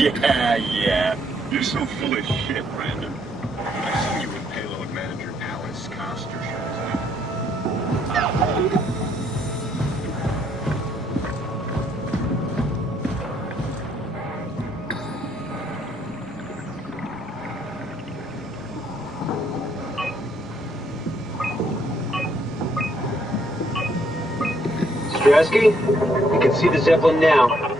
Yeah. You're so full of shit, Brandon. I've seen you with payload manager Alice Coster shows up. Strasky, you can see the Zeppelin now.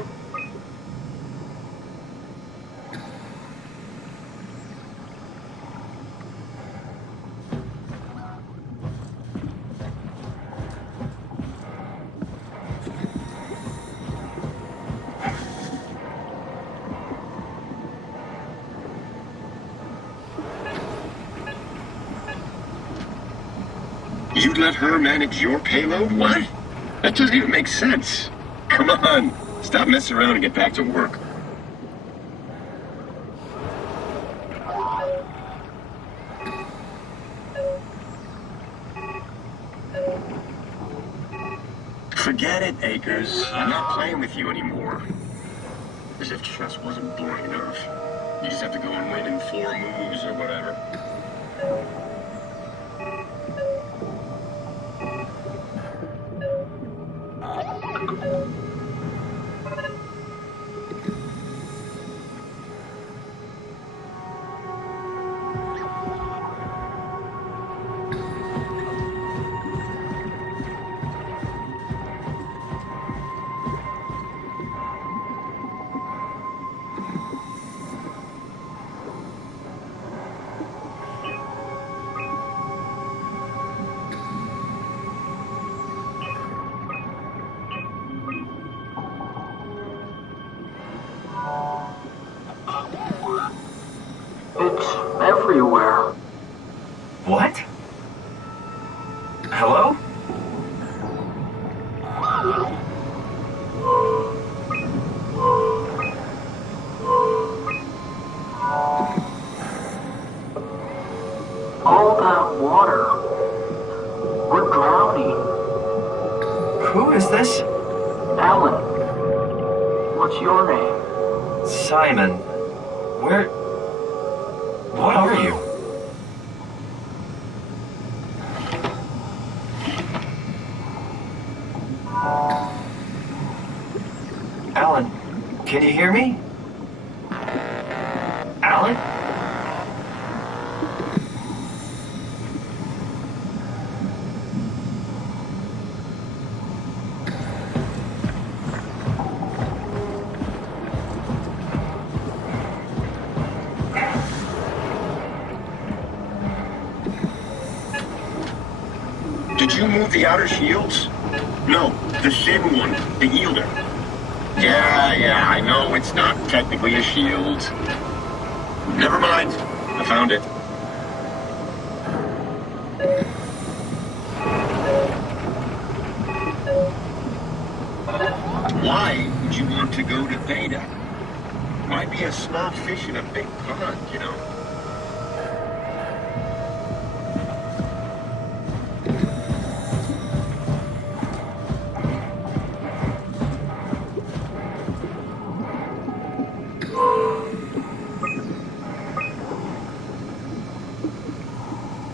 You'd let her manage your payload? What? That doesn't even make sense. Come on, stop messing around and get back to work. Forget it, Akers. I'm not playing with you anymore. As if chess wasn't boring enough. You just have to go and win in 4 moves or whatever. It's everywhere. What? Hello? All that water. We're drowning. Who is this? Alan, what's your name? Simon. Where... What are you? Alan, can you hear me? Alan? Did you move the outer shields? No, the thin one, the yielder. Yeah, I know it's not technically a shield. Never mind, I found it. Why would you want to go to Theta? Might be a small fish in a big pond, you know.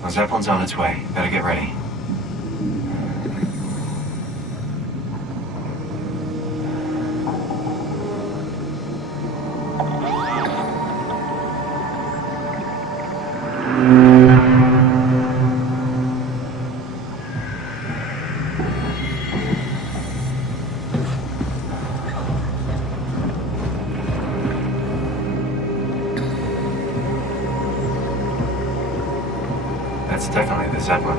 The Zeppelin's on its way. Better get ready. That's definitely the Zeppelin.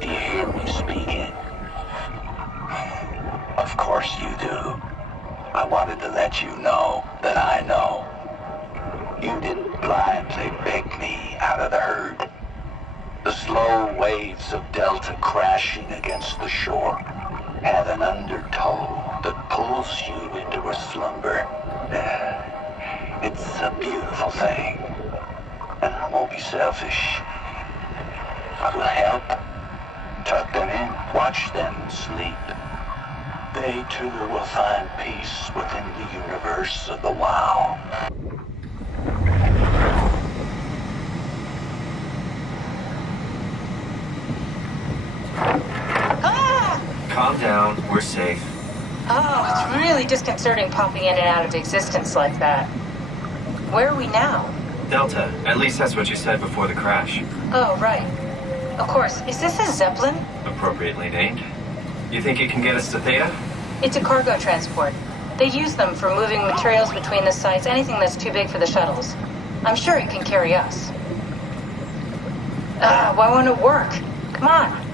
Do you hear me speaking? Of course you do. I wanted to let you know that I know. You didn't blindly beg me out of the herd. The slow waves of Delta crashing against the shore. have an undertow that pulls you into a slumber. It's a beautiful thing. And I won't be selfish. I will help. Tuck them in. Watch them sleep. They too will find peace within the universe of the WoW. Calm down. We're safe. Oh, it's really disconcerting popping in and out of existence like that. Where are we now? Delta. At least that's what you said before the crash. Oh, right. Of course. Is this a Zeppelin? Appropriately named. You think it can get us to Theta? It's a cargo transport. They use them for moving materials between the sites, anything that's too big for the shuttles. I'm sure it can carry us. Why won't it work? Come on.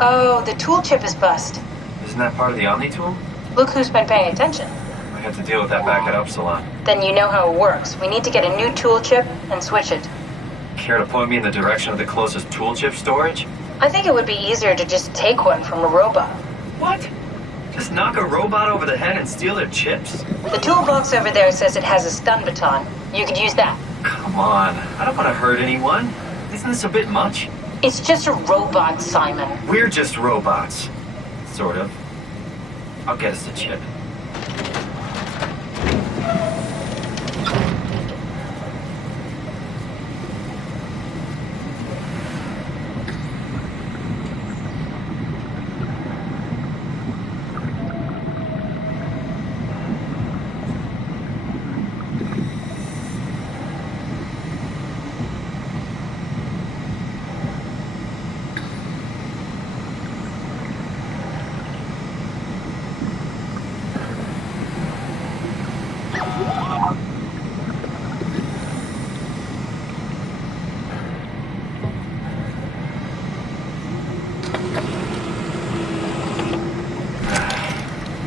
Oh, the tool chip is bust. Isn't that part of the Omni tool? Look who's been paying attention. I had to deal with that back at Upsilon. Then you know how it works. We need to get a new tool chip and switch it. Care to point me in the direction of the closest tool chip storage? I think it would be easier to just take one from a robot. What? Just knock a robot over the head and steal their chips? The toolbox over there says it has a stun baton. You could use that. Come on. I don't want to hurt anyone. Isn't this a bit much? It's just a robot, Simon. We're just robots. Sort of. I'll get us the chip.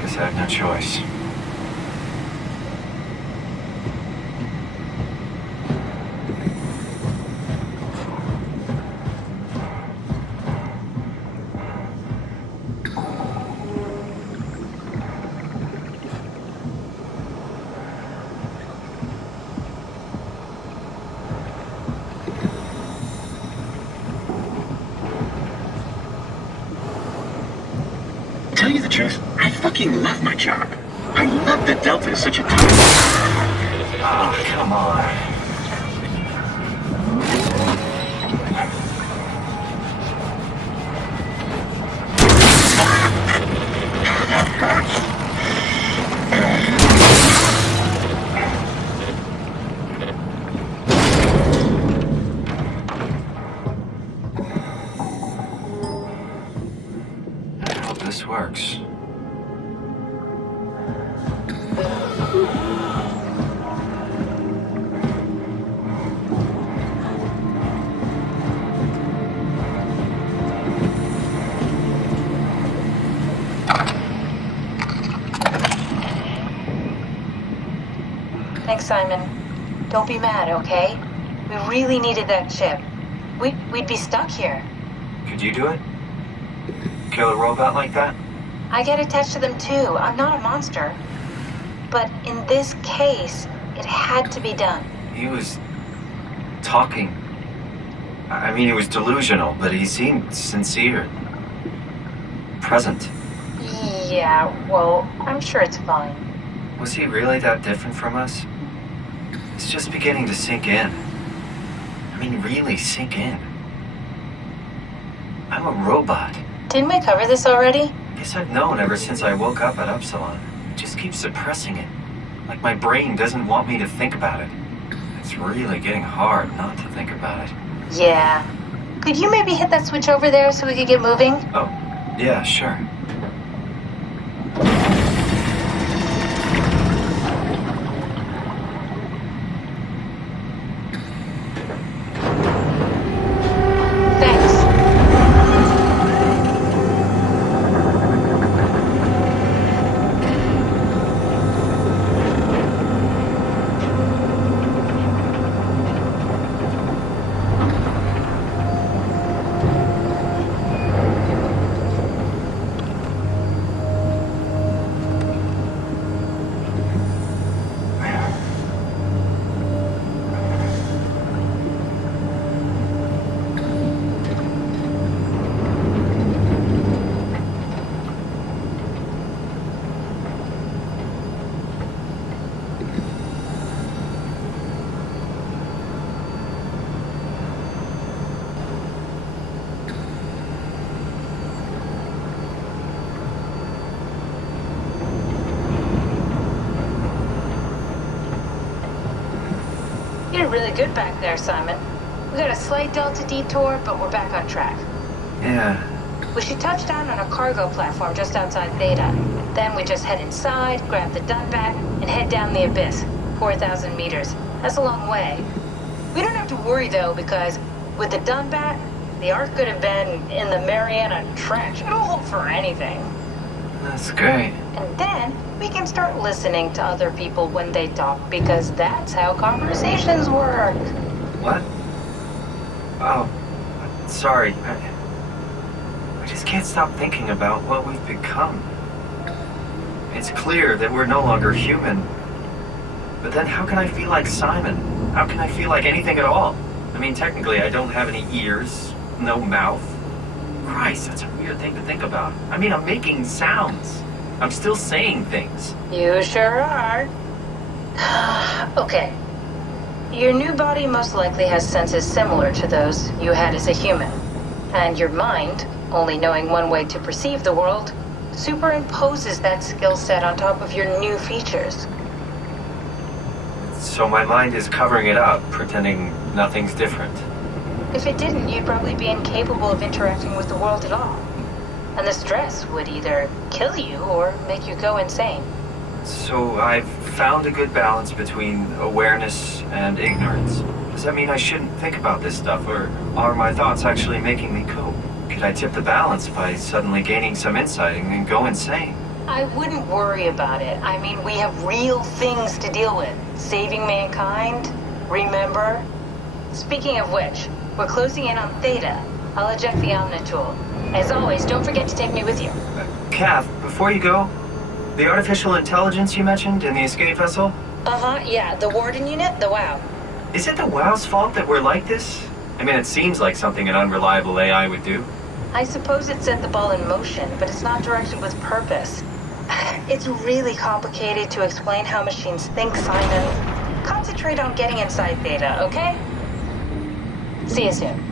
Guess I have no choice. Tell you the truth, I fucking love my job. I love that Delta is such a tough. Oh, come on. I hope this works. Thanks, Simon. Don't be mad, okay? We really needed that chip. We'd be stuck here. Could you do it? Kill a robot like that? I get attached to them too. I'm not a monster. But in this case, it had to be done. He was talking. I mean, he was delusional, but he seemed sincere. Present. Yeah, well, I'm sure it's fine. Was he really that different from us? It's just beginning to sink in. I mean, really sink in. I'm a robot. Didn't we cover this already? Guess I've known ever since I woke up at Upsilon. I just keep suppressing it. Like my brain doesn't want me to think about it. It's really getting hard not to think about it. Yeah. Could you maybe hit that switch over there so we could get moving? Oh, yeah, sure. Thanks. did really good back there, Simon. We got a slight delta detour, but we're back on track. Yeah. We should touch down on a cargo platform just outside Theta. Then we just head inside, grab the Dunbat, and head down the abyss. 4,000 meters. That's a long way. We don't have to worry, though, because with the Dunbat, the Ark could have been in the Mariana Trench. It'll hold for anything. That's great. And then we can start listening to other people when they talk, because that's how conversations work. What? Oh, sorry. I just can't stop thinking about what we've become. It's clear that we're no longer human. But then how can I feel like Simon? How can I feel like anything at all? I mean, technically, I don't have any ears, no mouth. Christ, that's a weird thing to think about. I mean, I'm making sounds. I'm still saying things. You sure are. Okay. Your new body most likely has senses similar to those you had as a human. And your mind, only knowing one way to perceive the world, superimposes that skill set on top of your new features. So my mind is covering it up, pretending nothing's different. If it didn't, you'd probably be incapable of interacting with the world at all. And the stress would either kill you or make you go insane. So I've found a good balance between awareness and ignorance. Does that mean I shouldn't think about this stuff, or are my thoughts actually making me cope? Could I tip the balance by suddenly gaining some insight and go insane? I wouldn't worry about it. I mean, we have real things to deal with. Saving mankind, remember? Speaking of which, we're closing in on Theta. I'll eject the Omnitool. As always, don't forget to take me with you. Kath, before you go, the artificial intelligence you mentioned in the escape vessel? Uh-huh, yeah, the Warden unit, the WOW. Is it the WOW's fault that we're like this? I mean, it seems like something an unreliable AI would do. I suppose it set the ball in motion, but it's not directed with purpose. It's really complicated to explain how machines think, Simon. Concentrate on getting inside Theta, okay? See you soon.